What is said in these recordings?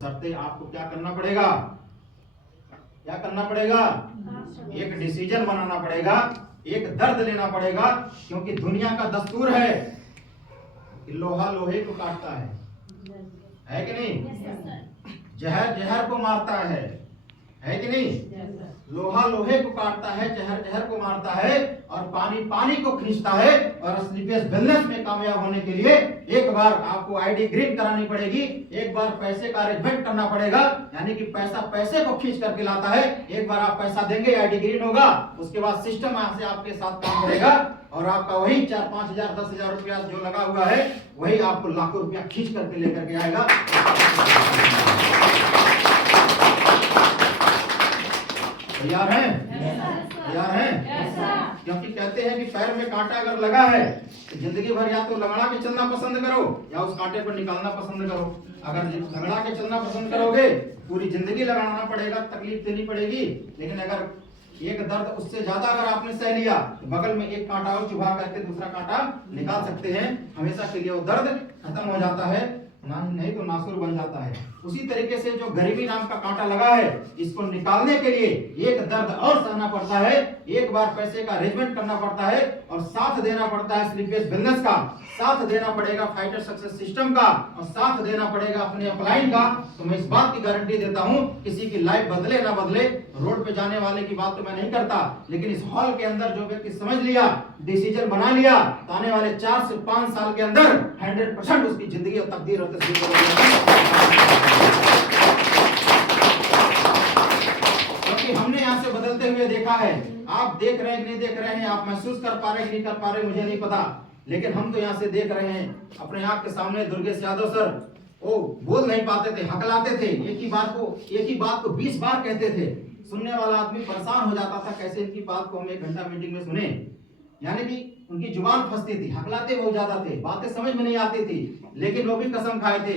शर्तें आपको क्या करना पड़ेगा, क्या करना पड़ेगा, एक डिसीजन बनाना पड़ेगा, एक दर्द लेना पड़ेगा, क्योंकि दुनिया का दस्तूर है कि लोहा लोहे को काटता है कि नहीं? जहर जहर को मारता है कि नहीं? लोहा लोहे को काटता है, जहर जहर को मारता है, और पानी पानी को खींचता है। और स्लीपेज बिजनेस में कामयाब होने के लिए एक बार आपको आईडी ग्रीन करानी पड़ेगी, एक बार पैसे का अरेंजमेंट करना पड़ेगा, यानी कि पैसा पैसे को खींच करके लाता है। एक बार आप पैसा देंगे, आईडी ग्रीन होगा, उसके बाद सिस्टम से आपके साथ काम करेगा, और आपका वही 4-5 हजार 10 हजार रुपया जो लगा हुआ है, वही आपको लाखों रुपया खींच करके लेकर के आएगा। तैयार हैं? तैयार हैं? क्योंकि कहते हैं कि पैर में कांटा अगर लगा है तो जिंदगी भर या तो लंगड़ा के चलना पसंद करो या उस कांटे पर निकालना पसंद करो। अगर लंगड़ा के चलना पसंद करोगे, पूरी जिंदगी लगाना पड़ेगा, तकलीफ देनी पड़ेगी। लेकिन अगर एक दर्द उससे ज्यादा अगर आपने सह लिया तो बगल में एक कांटा और चुभा करके दूसरा कांटा निकाल सकते हैं, हमेशा के लिए वो दर्द खत्म हो जाता है, नहीं तो नासुर बन जाता है। उसी तरीके से जो गरीबी नाम का कांटा लगा है, इसको निकालने के लिए एक दर्द और सहना पड़ता है, एक बार पैसे का अरेंजमेंट करना पड़ता है, और साथ देना पड़ता है स्लीपलेस बिजनेस का, साथ देना पड़ेगा फाइटर सक्सेस सिस्टम का, और साथ देना पड़ेगा अपने अपलाइन का। तो मैं इस बात की गारंटी देता हूं, किसी की लाइफ बदले ना बदले, रोड पे जाने वाले की बात तो मैं नहीं करता, लेकिन इस हॉल के अंदर जो व्यक्ति समझ लिया, डिसीजन बना लिया, तो आने वाले 4 से 5 साल के अंदर 100% उसकी जिंदगी और तकदीर होते क्योंकि हमने यहाँ से बदलते हुए देखा है। आप देख रहे हैं कि नहीं देख रहे हैं, आप महसूस कर पा रहे हैं कि नहीं कर पा रहे, मुझे नहीं पता, लेकिन हम तो यहाँ से देख रहे हैं अपने आंख के सामने। दुर्गेश यादव सर वो बोल नहीं पाते थे, हकलाते थे, एक ही बात को 20 बार कहते थे, सुनने वाला आदमी परेशान हो जाता था, कैसे इनकी बात को हम 1 घंटा मीटिंग में सुने। यानी कि उनकी जुबान फंसती थी, हकलाते बहुत ज्यादा थे, बातें समझ में नहीं आती थी, लेकिन वो भी कसम खाए थे।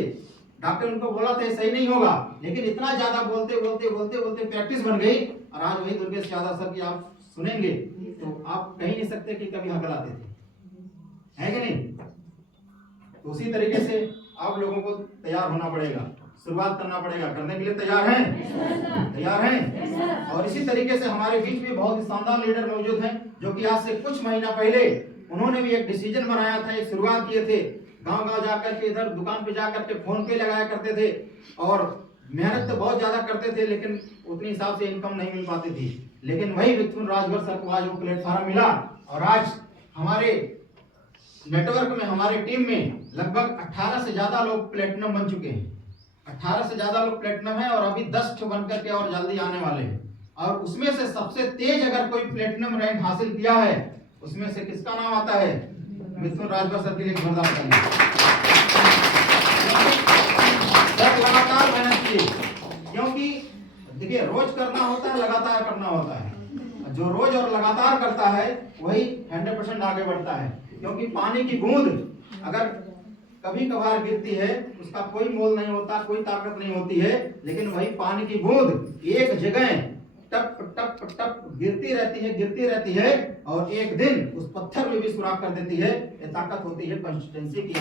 डॉक्टर उनको बोला था सही नहीं होगा, लेकिन इतना ज्यादा बोलते बोलते बोलते बोलते प्रैक्टिस बन गई, और आज वही दुर्गेश यादव सर की आप सुनेंगे तो आप कह नहीं सकते कि कभी हकलाते थे, है कि नहीं? तो उसी तरीके से आप लोगों को तैयार होना पड़ेगा, शुरुआत करना पड़ेगा। करने के लिए तैयार हैं? तैयार हैं? और इसी तरीके से हमारे बीच में बहुत ही शानदार लीडर मौजूद हैं, जो कि आज से कुछ महीना पहले उन्होंने भी एक डिसीजन बनाया था, एक शुरुआत किए थे, गांव-गांव जाकर के, इधर दुकान पे जाकर के फोन पे लगाया करते थे, और मेहनत तो बहुत ज्यादा करते थे, लेकिन उतनी हिसाब से इनकम नहीं मिल पाती थी। लेकिन वही मिथुन राजभर सर को आज वो प्लेटफॉर्म मिला, और आज हमारे नेटवर्क में, हमारी टीम में लगभग 18 से ज्यादा लोग प्लेटिनम बन चुके हैं। 18 से ज्यादा लोग प्लेटिनम है, और अभी 10 ठो बन करके और जल्दी आने वाले हैं। और उसमें से सबसे तेज अगर कोई प्लेटिनम रैंक हासिल किया है, उसमें से किसका नाम आता है? मिथुन राजभर सर के लिए जोरदार ताली। लगातार मेहनत की, क्योंकि देखिए रोज करना होता है, लगातार करना होता है। जो रोज और लगातार करता है वही 100% आगे बढ़ता है, क्योंकि पानी की बूंद अगर कभी कभार गिरती है उसका कोई मोल नहीं होता, कोई ताकत नहीं होती है, लेकिन वही पानी की बूंद एक जगह टप टप टप गिरती रहती है, और एक दिन उस पत्थर में भी सुराख कर देती है। ये ताकत होती है कंसिस्टेंसी की।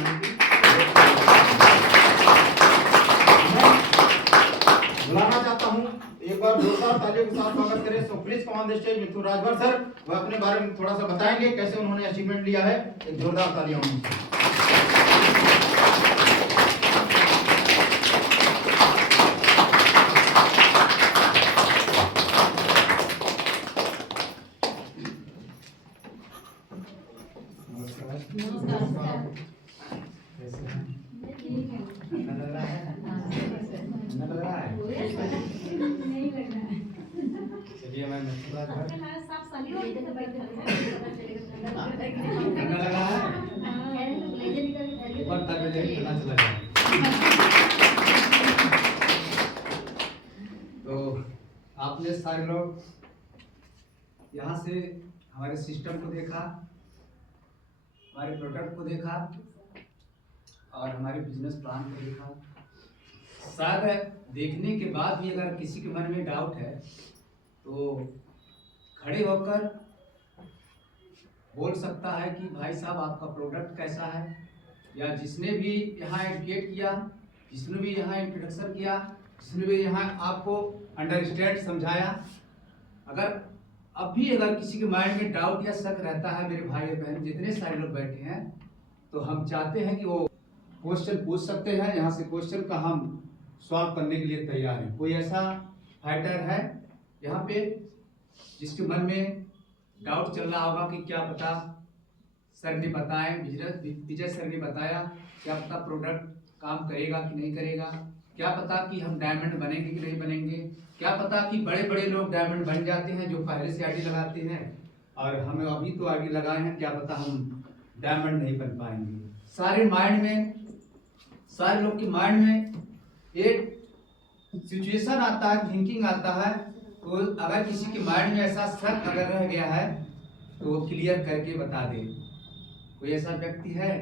बुलाना चाहता हूं, एक बार जोरदार तालियों के साथ स्वागत करें। So please come on the stage Mithun Rajbhar sir, वो अपने बारे में थोड़ा सा बताएंगे, कैसे उन्होंने अचीवमेंट लिया है। एक जोरदार तालियां उनकी। चलिए मैं तो आपने सारे लोग यहाँ से हमारे सिस्टम को देखा, हमारे प्रोडक्ट को देखा, और हमारे बिजनेस प्लान को देखा। शायद देखने के बाद भी अगर किसी के मन में डाउट है तो खड़े होकर बोल सकता है कि भाई साहब आपका प्रोडक्ट कैसा है, या जिसने भी यहाँ एडुकेट किया जिसने भी यहाँ इंट्रोडक्शन किया, जिसने भी यहाँ आपको अंडरस्टैंड समझाया। अगर अब भी अगर किसी के माइंड में डाउट या शक रहता है, मेरे भाई और बहन जितने सारे लोग बैठे हैं, तो हम चाहते हैं कि वो क्वेश्चन पूछ सकते हैं। यहाँ से क्वेश्चन का हम सॉल्व करने के लिए तैयार हैं। कोई ऐसा फाइटर है यहाँ पे जिसके मन में डाउट चल रहा होगा कि क्या पता सर ने बताए, विजय सर ने बताया, क्या पता प्रोडक्ट काम करेगा कि नहीं करेगा, क्या पता कि हम डायमंड बनेंगे कि नहीं बनेंगे, क्या पता कि बड़े बड़े लोग डायमंड बन जाते हैं जो पहले से आईडी लगाते हैं, और हम अभी तो आईडी लगाए हैं, क्या पता हम डायमंड नहीं बन पाएंगे। सारे माइंड में, सारे लोग के माइंड में एक सिचुएशन आता है, थिंकिंग आता है। तो अगर किसी के माइंड में ऐसा शक अगर रह गया है तो वो क्लियर करके बता दे। कोई ऐसा व्यक्ति है?